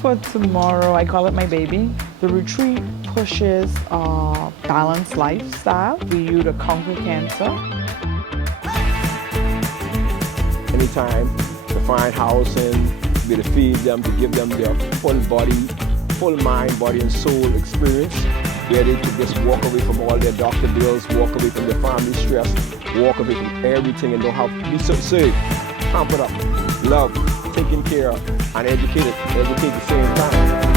for tomorrow, I call it my baby. The retreat pushes a balanced lifestyle for you to conquer cancer. Anytime to find housing, be to feed them, to give them their full body, full mind, body and soul experience. Ready to just walk away from all their doctor bills, walk away from their family stress, walk away from everything and don't have to be so safe, pampered up, loved, taken care of, and educated at the same time.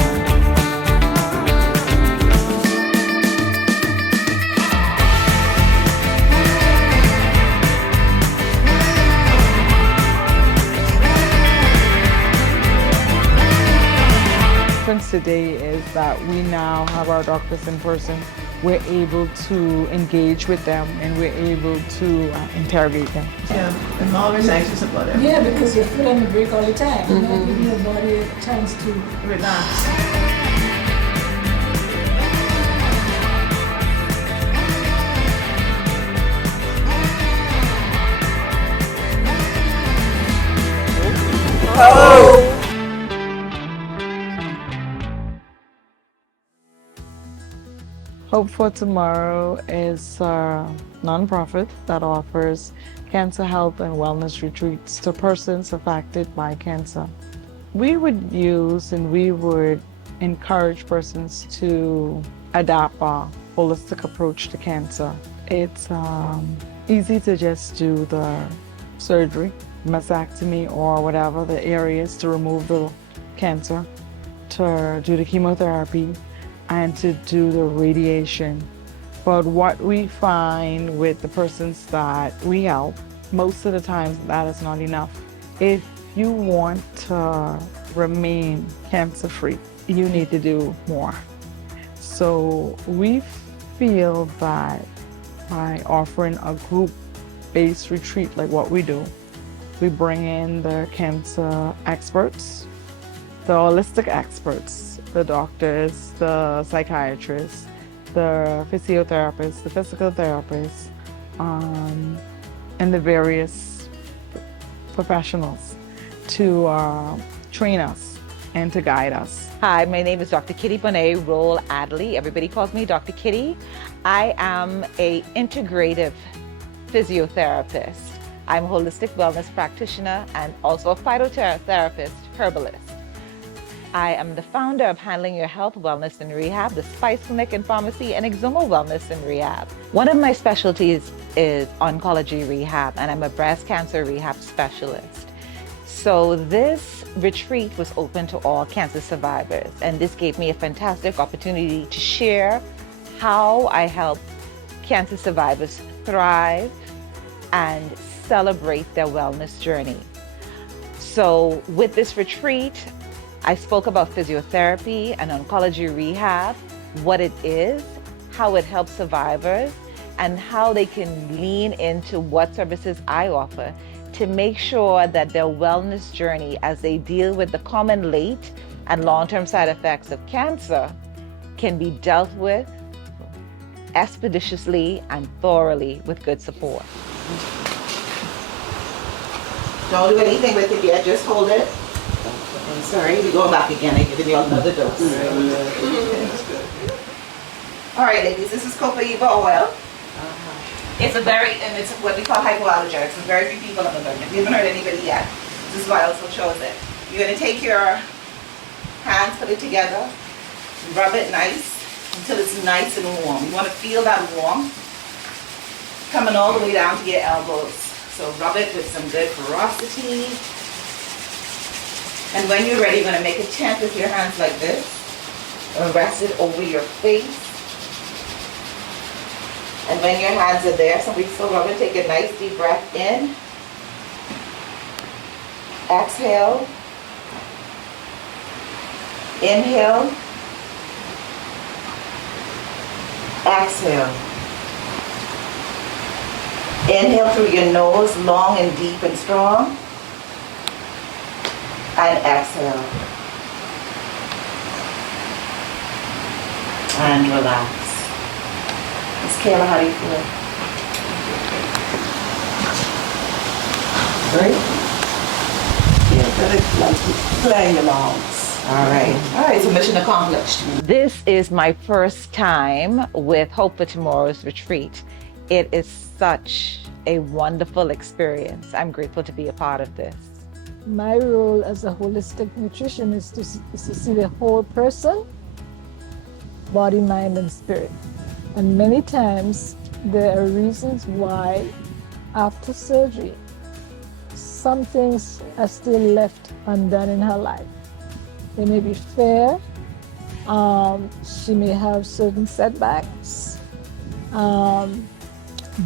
Today is that we now have our doctors in person. We're able to engage with them and we're able to interrogate them. Yeah, I'm always anxious about it. Yeah, because you're put on the break all the time. You're not giving your body a chance to Relax. Hope for Tomorrow is a nonprofit that offers cancer health and wellness retreats to persons affected by cancer. We would use and we would encourage persons to adopt a holistic approach to cancer. It's easy to just do the surgery, mastectomy, or whatever the areas to remove the cancer, to do the chemotherapy, and to do the radiation. But what we find with the persons that we help, most of the times that is not enough. If you want to remain cancer-free, you need to do more. So we feel that by offering a group-based retreat like what we do, we bring in the cancer experts, the holistic experts, the doctors, the psychiatrists, the physiotherapists, the physical therapists, and the various professionals to train us and to guide us. Hi, my name is Dr. Kitiboni Rolle-Adderley. Everybody calls me Dr. Kitty. I am an integrative physiotherapist. I'm a holistic wellness practitioner and also a phytotherapist, herbalist. I am the founder of Handling Your Health, Wellness and Rehab, the Spice Clinic and Pharmacy, and Exuma Wellness and Rehab. One of my specialties is oncology rehab, and I'm a breast cancer rehab specialist. So this retreat was open to all cancer survivors, and this gave me a fantastic opportunity to share how I help cancer survivors thrive and celebrate their wellness journey. So with this retreat, I spoke about physiotherapy and oncology rehab, what it is, how it helps survivors, and how they can lean into what services I offer to make sure that their wellness journey as they deal with the common late and long-term side effects of cancer can be dealt with expeditiously and thoroughly with good support. Don't do anything with it yet, just hold it. I'm sorry, we're going back again. I'm giving you another dose. All right, ladies, this is Copaiba oil. It's it's what we call hypoallergenic. So very few people have learned it. We haven't heard anybody yet. This is why I also chose it. You're going to take your hands, put it together, rub it nice until it's nice and warm. You want to feel that warm coming all the way down to your elbows. So rub it with some good porosity. And when you're ready, you're going to make a tent with your hands like this and rest it over your face. And when your hands are there, so we're going to take a nice deep breath in. Exhale. Inhale. Exhale. Inhale through your nose, long and deep and strong. And exhale. And relax. Miss Kayla, how do you feel? Great? Yeah, like playing your lungs. All right, so mission accomplished. This is my first time with Hope for Tomorrow's retreat. It is such a wonderful experience. I'm grateful to be a part of this. My role as a holistic nutritionist is to see the whole person, body, mind, and spirit. And many times there are reasons why after surgery, some things are still left undone in her life. They may be fear, she may have certain setbacks,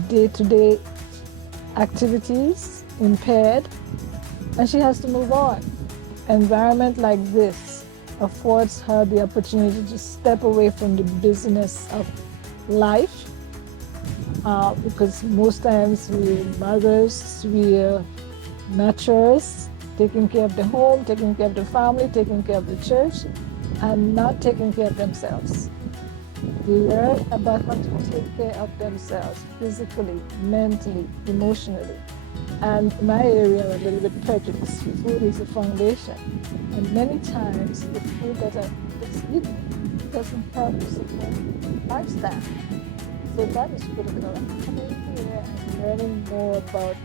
day-to-day activities impaired, and she has to move on. Environment like this affords her the opportunity to step away from the busyness of life, because most times we're mothers, we're nurturers, taking care of the home, taking care of the family, taking care of the church, and not taking care of themselves. Learn about how to take care of themselves physically, mentally, emotionally. And in my area, I'm a little bit prejudiced. Food is the foundation. And many times, the food that's eaten doesn't help to support lifestyle. So that is critical. I'm coming here and learning more about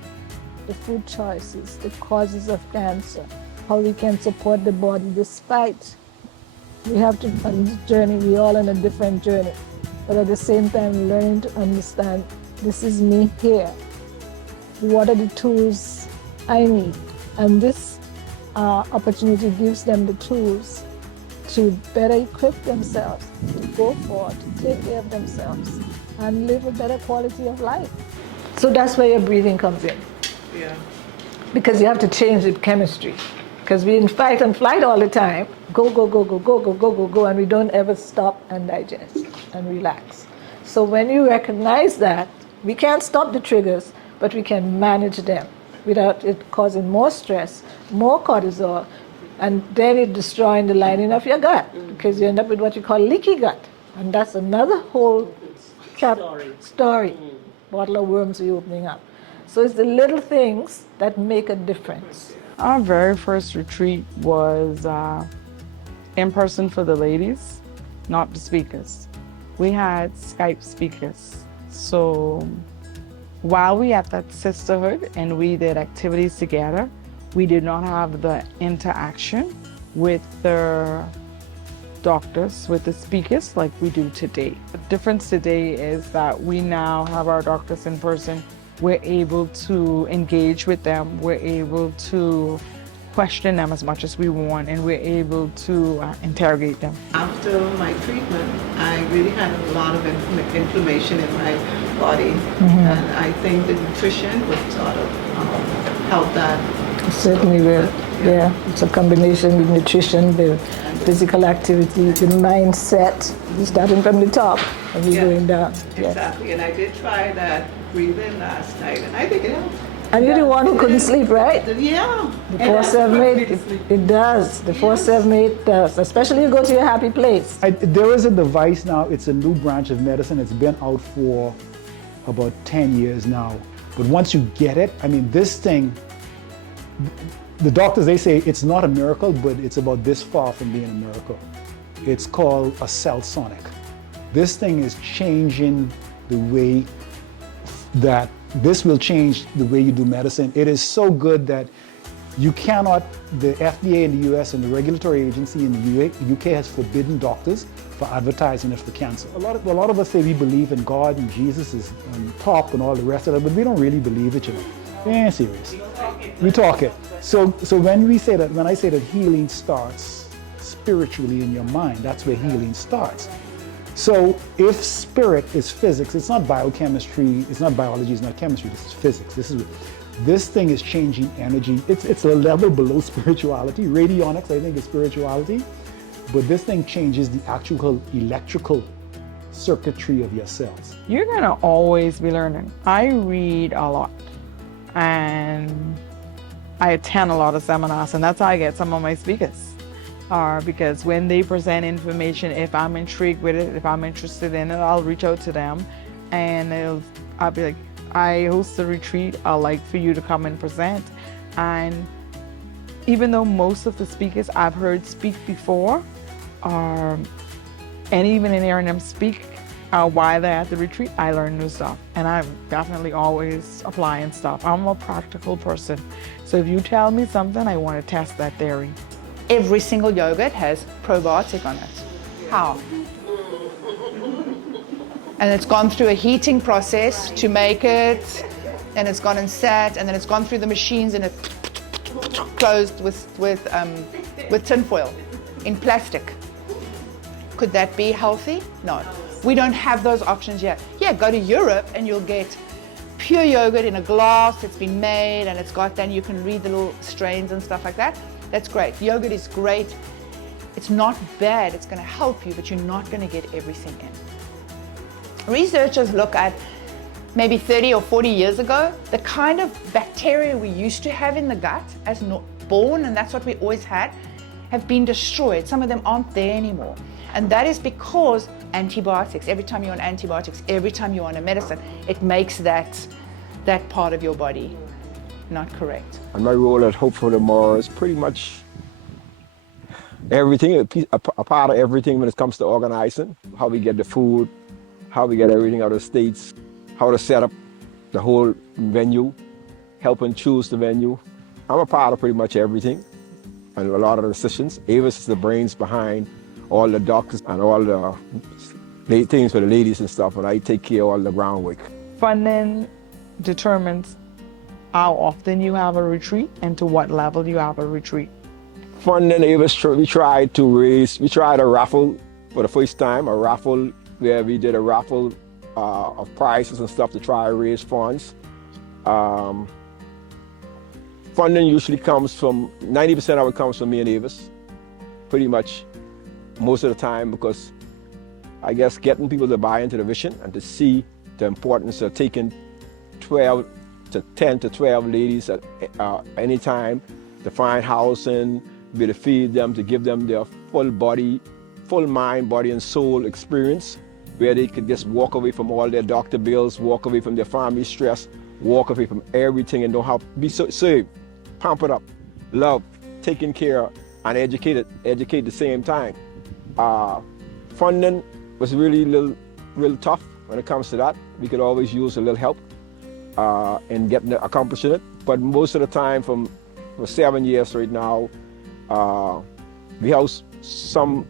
the food choices, the causes of cancer, how we can support the body despite we have to, on this journey, we're all on a different journey, but at the same time learning to understand this is me here. What are the tools I need? And this opportunity gives them the tools to better equip themselves, to go forward, to take care of themselves, and live a better quality of life. So that's where your breathing comes in. Yeah. Because you have to change the chemistry. Because we're in fight and flight all the time. Go, go, go, go, go, go, go, go, go, and we don't ever stop and digest and relax. So when you recognize that, we can't stop the triggers, but we can manage them without it causing more stress, more cortisol, and then it destroying the lining of your gut, because you end up with what you call leaky gut. And that's another whole story. Bottle of worms we're opening up. So it's the little things that make a difference. Our very first retreat was in person for the ladies, not the speakers. We had Skype speakers. So while we had that sisterhood and we did activities together, we did not have the interaction with the doctors, with the speakers like we do today. The difference today is that we now have our doctors in person. We're able to engage with them. We're able to question them as much as we want, and we're able to interrogate them. After my treatment, I really had a lot of inflammation in my body, and I think the nutrition would sort of help that. Certainly will. Yeah, it's a combination with nutrition, the physical activity, the mindset, starting from the top and we're going down. Exactly, yes. And I did try that breathing last night, and I think it helped. And you're the one who couldn't sleep, right? Yeah. The 4-7-8, it does. The 4-7-8 does, especially you go to your happy place. There is a device now, it's a new branch of medicine. It's been out for about 10 years now. But once you get it, I mean, this thing, the doctors, they say it's not a miracle, but it's about this far from being a miracle. It's called a cell sonic. This thing is changing the way that this will change the way you do medicine. It is so good that you cannot, the FDA in the US and the regulatory agency in the UK has forbidden doctors for advertising it for cancer. A lot of us say we believe in God and Jesus is on top and all the rest of it, but we don't really believe it, you know. We ain't serious. We talk it. So when I say that healing starts spiritually in your mind, that's where healing starts. So if spirit is physics, it's not biochemistry, it's not biology, it's not chemistry, this is physics. This thing is changing energy. It's a level below spirituality. Radionics, I think, is spirituality. But this thing changes the actual electrical circuitry of your cells. You're gonna always be learning. I read a lot and I attend a lot of seminars, and that's how I get some of my speakers. Because when they present information, if I'm intrigued with it, if I'm interested in it, I'll reach out to them and I'll be like, I host a retreat, I'd like for you to come and present. And even though most of the speakers I've heard speak before are, and even in hearing them speak while they're at the retreat, I learn new stuff. And I'm definitely always applying stuff. I'm a practical person. So if you tell me something, I want to test that theory. Every single yogurt has probiotic on it. How? And it's gone through a heating process to make it, and it's gone and sat, and then it's gone through the machines and it's closed with tinfoil in plastic. Could that be healthy? No. We don't have those options yet. Yeah, go to Europe and you'll get pure yogurt in a glass. It's been made and it's got, then you can read the little strains and stuff like that. That's great. Yogurt is great. It's not bad. It's going to help you, but you're not going to get everything in. Researchers look at maybe 30 or 40 years ago, the kind of bacteria we used to have in the gut as born, and that's what we always had, have been destroyed. Some of them aren't there anymore. And that is because antibiotics, every time you're on antibiotics, every time you're on a medicine, it makes that part of your body not correct. And my role at Hope for Tomorrow is pretty much everything, a part of everything when it comes to organizing, how we get the food, how we get everything out of the States, how to set up the whole venue, helping choose the venue. I'm a part of pretty much everything and a lot of the decisions. Avis is the brains behind all the doctors and all the things for the ladies and stuff, and I take care of all the groundwork. Funding determines how often you have a retreat and to what level you have a retreat. Funding, Avis, we tried a raffle for the first time, a raffle where we did a raffle of prizes and stuff to try to raise funds. Funding usually comes from, 90% of it comes from me and Avis, pretty much most of the time, because I guess getting people to buy into the vision and to see the importance of taking 10 to 12 ladies at any time to find housing, be to feed them, to give them their full mind, body and soul experience, where they could just walk away from all their doctor bills, walk away from their family stress, walk away from everything and don't have to be so pampered up, love, taken care of, and educate at the same time. Funding was really real tough when it comes to that. We could always use a little help in accomplishing it. But most of the time, for 7 years right now, we have some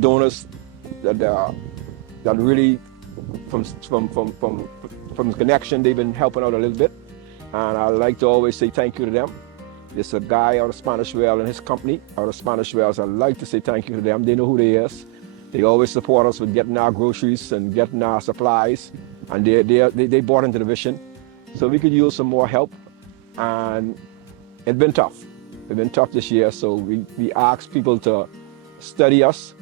donors that really from connection, they've been helping out a little bit, and I like to always say thank you to them. There's a guy out of Spanish Well and his company out of Spanish Wells. I like to say thank you to them. They know who they is. They always support us with getting our groceries and getting our supplies, and they bought into the vision. So we could use some more help, and it's been tough. It's been tough this year, so we asked people to study us,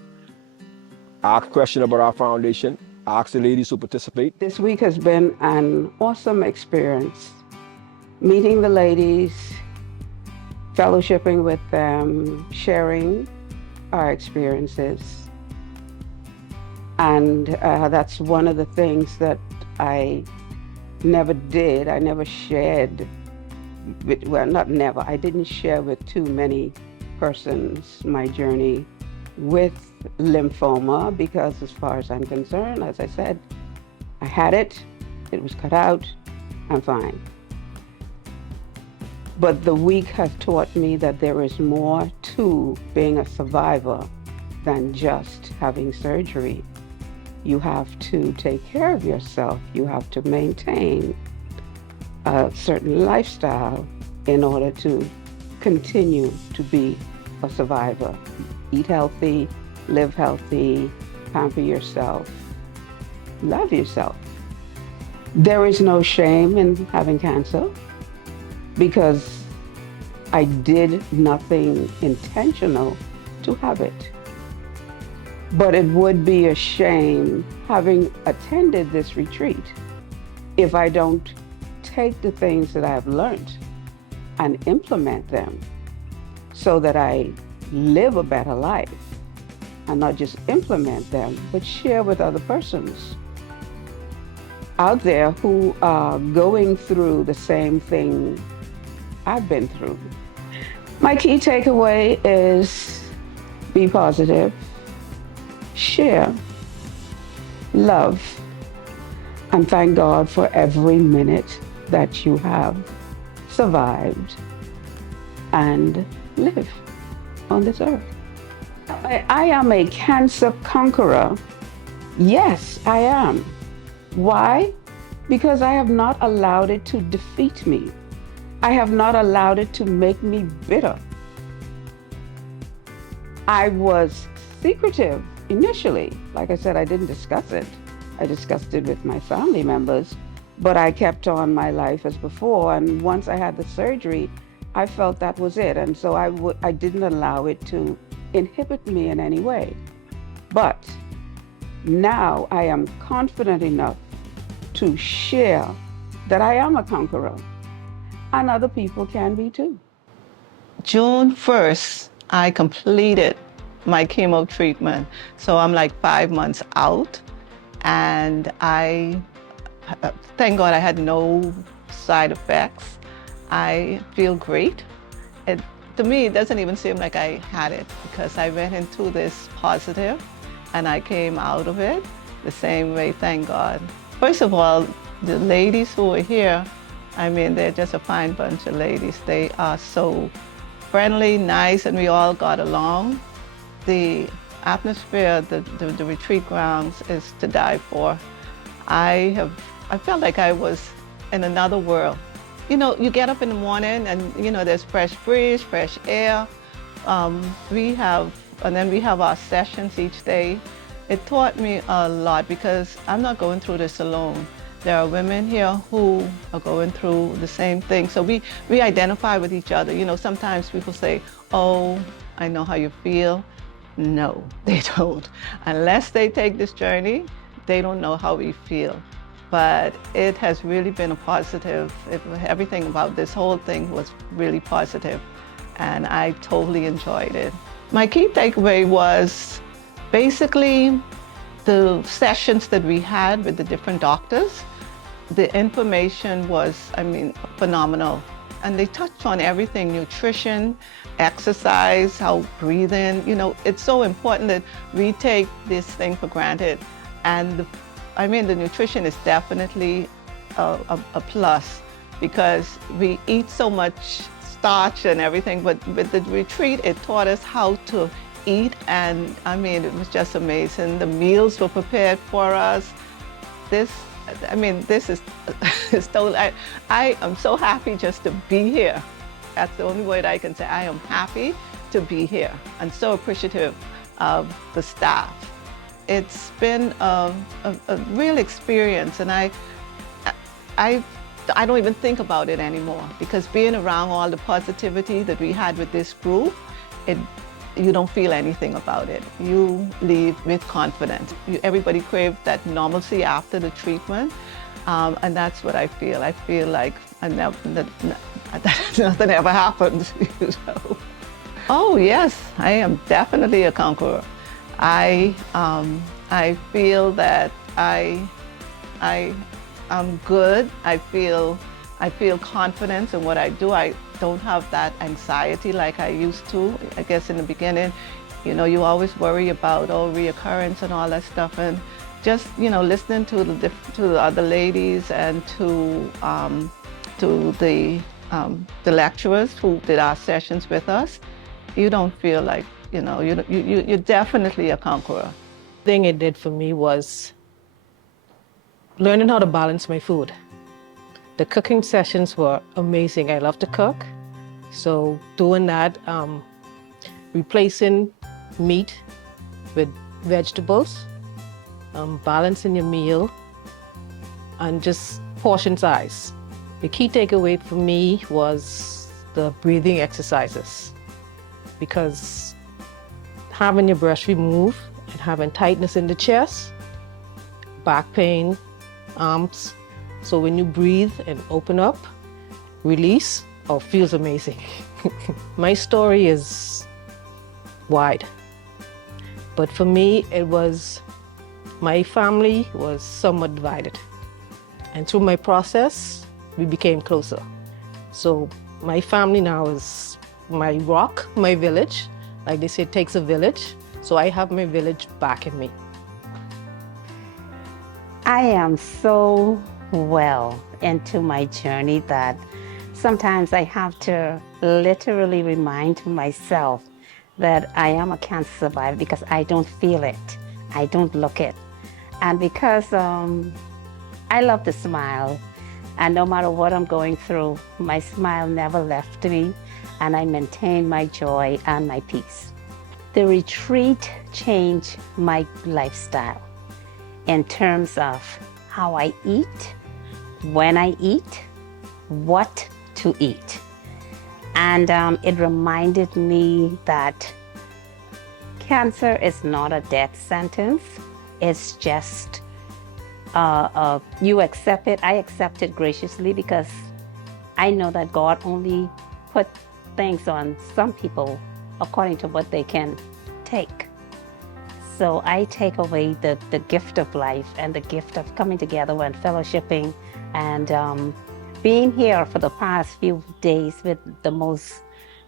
ask questions about our foundation, ask the ladies who participate. This week has been an awesome experience. Meeting the ladies, fellowshipping with them, sharing our experiences. And that's one of the things that I never did. I never shared, I didn't share with too many persons my journey with lymphoma, because as far as I'm concerned, as I said, I had it was cut out, I'm fine. But the week has taught me that there is more to being a survivor than just having surgery. You have to take care of yourself. You have to maintain a certain lifestyle in order to continue to be a survivor. Eat healthy, live healthy, pamper yourself, love yourself. There is no shame in having cancer, because I did nothing intentional to have it. But it would be a shame, having attended this retreat, if I don't take the things that I've learned and implement them so that I live a better life, and not just implement them, but share with other persons out there who are going through the same thing I've been through. My key takeaway is be positive, share, love, and thank God for every minute that you have survived and live on this earth. I am a cancer conqueror. Yes, I am. Why? Because I have not allowed it to defeat me. I have not allowed it to make me bitter. I was secretive initially. Like I said, I didn't discuss it. I discussed it with my family members, but I kept on my life as before. And once I had the surgery, I felt that was it. And so I didn't allow it to inhibit me in any way. But now I am confident enough to share that I am a conqueror, and other people can be too. June 1st, I completed my chemo treatment. So I'm like 5 months out, and thank God I had no side effects. I feel great. To me, it doesn't even seem like I had it, because I went into this positive and I came out of it the same way, thank God. First of all, the ladies who are here, I mean, they're just a fine bunch of ladies. They are so friendly, nice, and we all got along. The atmosphere, the retreat grounds is to die for. I felt like I was in another world. You know, you get up in the morning and, you know, there's fresh breeze, fresh air. We have our sessions each day. It taught me a lot, because I'm not going through this alone. There are women here who are going through the same thing. So we identify with each other. You know, sometimes people say, oh, I know how you feel. No, they don't. Unless they take this journey, they don't know how we feel. But it has really been a positive. Everything about this whole thing was really positive, and I totally enjoyed it. My key takeaway was basically the sessions that we had with the different doctors. The information was, I mean, phenomenal. And they touched on everything: nutrition, exercise, how breathing. You know, it's so important that we take this thing for granted. And the nutrition is definitely a plus, because we eat so much starch and everything, but with the retreat, it taught us how to eat, and I mean, it was just amazing. The meals were prepared for us. This is totally, I am so happy just to be here. That's the only word I can say. I am happy to be here, and so appreciative of the staff. It's been a real experience, and I don't even think about it anymore, because being around all the positivity that we had with this group, you don't feel anything about it. You leave with confidence. Everybody craves that normalcy after the treatment, and that's what I feel. I feel like nothing ever happened. You know? Oh yes, I am definitely a conqueror. I feel that I am good. I feel confidence in what I do. I don't have that anxiety like I used to. I guess in the beginning, you know, you always worry about reoccurrence and all that stuff. And just, you know, listening to the other ladies and to the lecturers who did our sessions with us, you don't feel like, you know, you're definitely a conqueror. The thing it did for me was learning how to balance my food. The cooking sessions were amazing. I love to cook. So doing that, replacing meat with vegetables, balancing your meal, and just portion size. The key takeaway for me was the breathing exercises, because having your breast removed and having tightness in the chest, back pain, arms. So when you breathe and open up, release, feels amazing. My story is wide, but for me, it was, my family was somewhat divided. And through my process, we became closer. So my family now is my rock, my village. Like they say, it takes a village. So I have my village back in me. I am so well into my journey that sometimes I have to literally remind myself that I am a cancer survivor because I don't feel it. I don't look it. And because I love to smile, and no matter what I'm going through, my smile never left me, and I maintain my joy and my peace. The retreat changed my lifestyle in terms of how I eat, when I eat, what to eat. And it reminded me that cancer is not a death sentence. It's just, you accept it. I accept it graciously because I know that God only put things on some people according to what they can take. So I take away the gift of life and the gift of coming together and fellowshipping and being here for the past few days with the most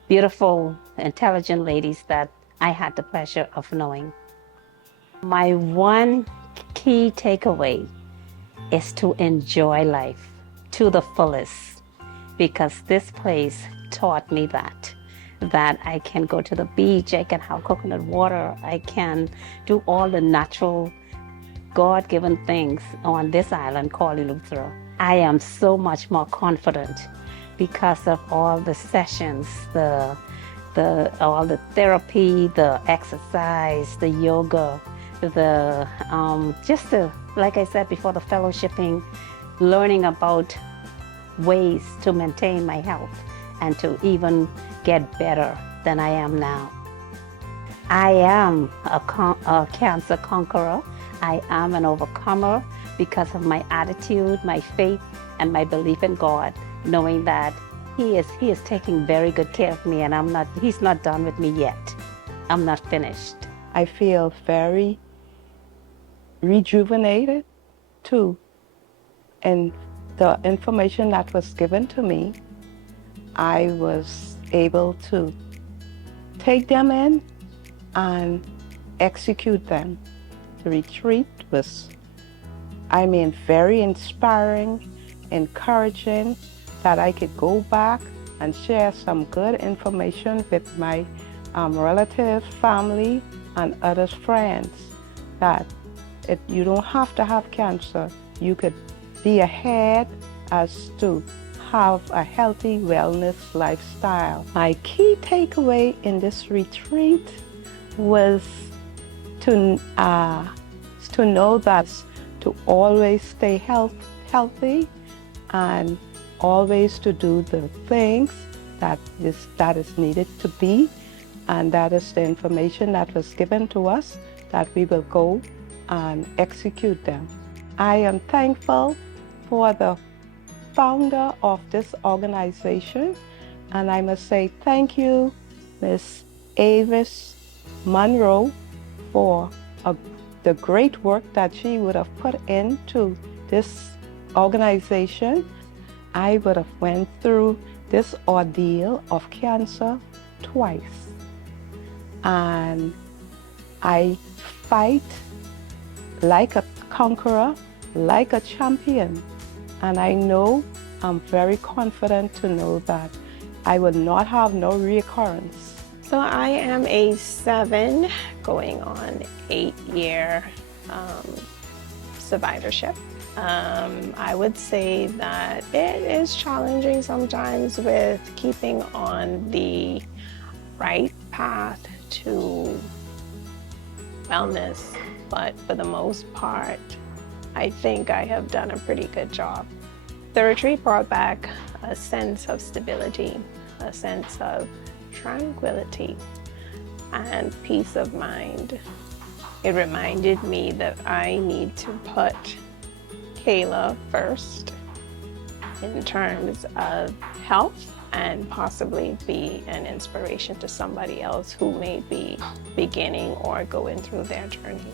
beautiful, intelligent ladies that I had the pleasure of knowing. My one key takeaway is to enjoy life to the fullest, because this place taught me that I can go to the beach, I can have coconut water, I can do all the natural God-given things on this island called Eleuthera. I am so much more confident because of all the sessions, all the therapy, the exercise, the yoga, like I said before, the fellowshipping, learning about ways to maintain my health and to even get better than I am now. I am a cancer conqueror. I am an overcomer because of my attitude, my faith, and my belief in God, knowing that He is taking very good care of me, and He's not done with me yet. I'm not finished. I feel very rejuvenated too. And the information that was given to me, I was able to take them in and execute them. The retreat was, very inspiring, encouraging, that I could go back and share some good information with my relatives, family, and other friends, that you don't have to have cancer. You could be ahead as to have a healthy wellness lifestyle. My key takeaway in this retreat was to know that to always stay healthy and always to do the things that is needed to be, and that is the information that was given to us, that we will go and execute them. I am thankful for the founder of this organization, and I must say thank you, Ms. Avis Monroe, for the great work that she would have put into this organization. I would have went through this ordeal of cancer twice, and I fight like a conqueror, like a champion, and I know, I'm very confident to know that I will not have no reoccurrence. So I am a 7 going on 8-year survivorship. I would say that it is challenging sometimes with keeping on the right path to wellness, but for the most part, I think I have done a pretty good job. The retreat brought back a sense of stability, a sense of tranquility, and peace of mind. It reminded me that I need to put Kayla first in terms of health and possibly be an inspiration to somebody else who may be beginning or going through their journey.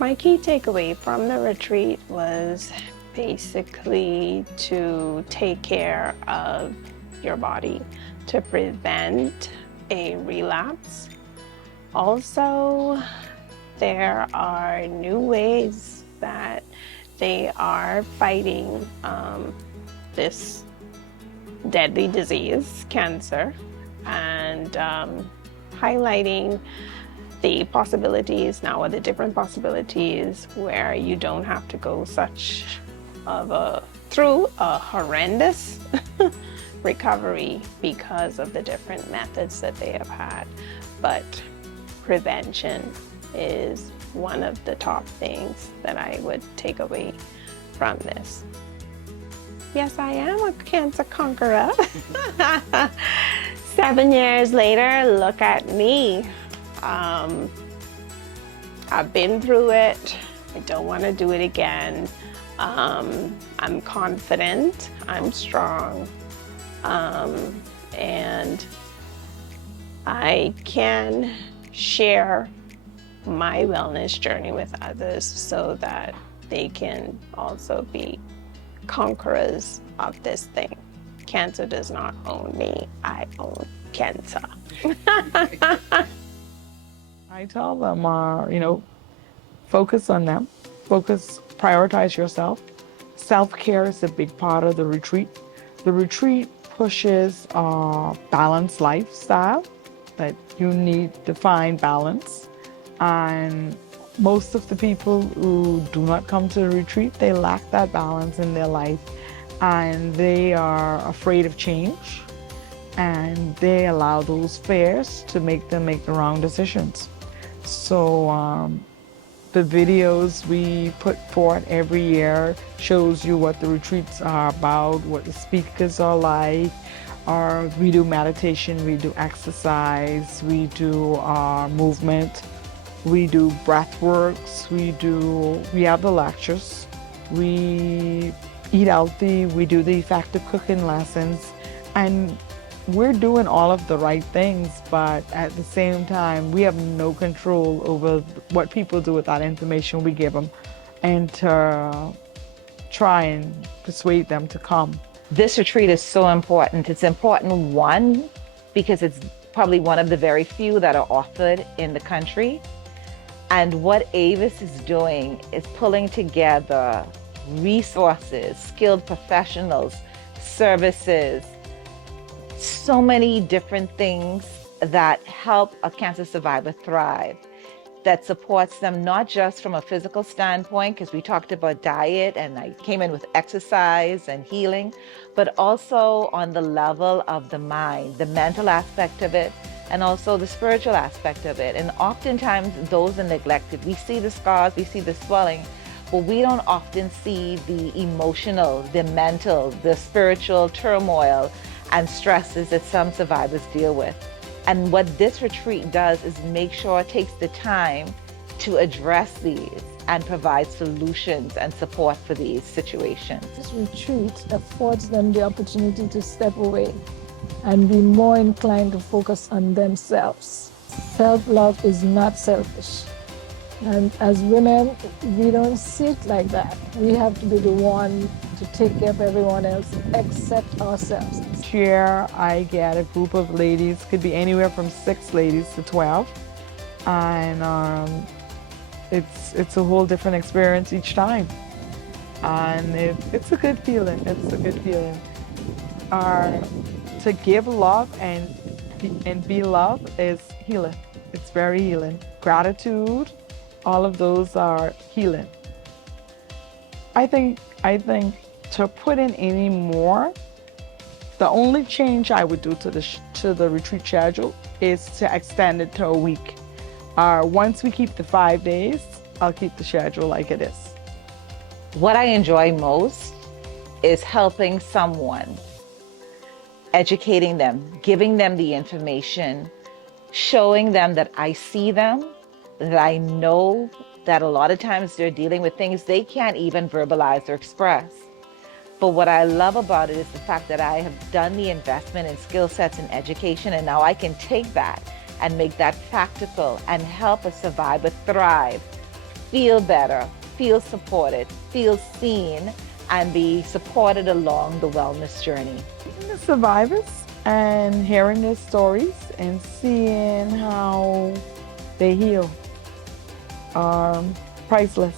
My key takeaway from the retreat was basically to take care of your body, to prevent a relapse. Also, there are new ways that they are fighting this deadly disease, cancer, and highlighting the possibilities now, or the different possibilities where you don't have to go through a horrendous recovery because of the different methods that they have had. But prevention is one of the top things that I would take away from this. Yes, I am a cancer conqueror. 7 years later, look at me. I've been through it. I don't want to do it again. I'm confident, I'm strong, and I can share my wellness journey with others so that they can also be conquerors of this thing. Cancer does not own me, I own cancer. I tell them, focus on them. Prioritize yourself. Self-care is a big part of the retreat. The retreat pushes a balanced lifestyle, that you need to find balance. And most of the people who do not come to the retreat, they lack that balance in their life, and they are afraid of change, and they allow those fears to make them make the wrong decisions. So the videos we put forth every year shows you what the retreats are about, what the speakers are like. We do meditation, we do exercise, we do movement, we do breath works, we have the lectures, we eat healthy, we do the effective cooking lessons, and we're doing all of the right things, but at the same time, we have no control over what people do with that information we give them, and to try and persuade them to come. This retreat is so important. It's important, one, because it's probably one of the very few that are offered in the country. And what Avis is doing is pulling together resources, skilled professionals, services, so many different things that help a cancer survivor thrive, that supports them not just from a physical standpoint, because we talked about diet and I came in with exercise and healing, but also on the level of the mind, the mental aspect of it, and also the spiritual aspect of it. And oftentimes those are neglected. We see the scars, we see the swelling, but we don't often see the emotional, the mental, the spiritual turmoil and stresses that some survivors deal with. And what this retreat does is make sure it takes the time to address these and provide solutions and support for these situations. This retreat affords them the opportunity to step away and be more inclined to focus on themselves. Self-love is not selfish. And as women, we don't see it like that. We have to be the one to take care of everyone else except ourselves. Here I get a group of ladies, could be anywhere from 6 ladies to 12. And it's a whole different experience each time. And it's a good feeling, it's a good feeling. To give love and be loved is healing. It's very healing. Gratitude, all of those are healing. I think to put in any more, the only change I would do to the retreat schedule is to extend it to a week. Once we keep the 5 days, I'll keep the schedule like it is. What I enjoy most is helping someone, educating them, giving them the information, showing them that I see them, that I know that a lot of times they're dealing with things they can't even verbalize or express. But what I love about it is the fact that I have done the investment in skill sets and education, and now I can take that and make that practical and help a survivor thrive, feel better, feel supported, feel seen, and be supported along the wellness journey. The survivors, And hearing their stories and seeing how they heal are priceless.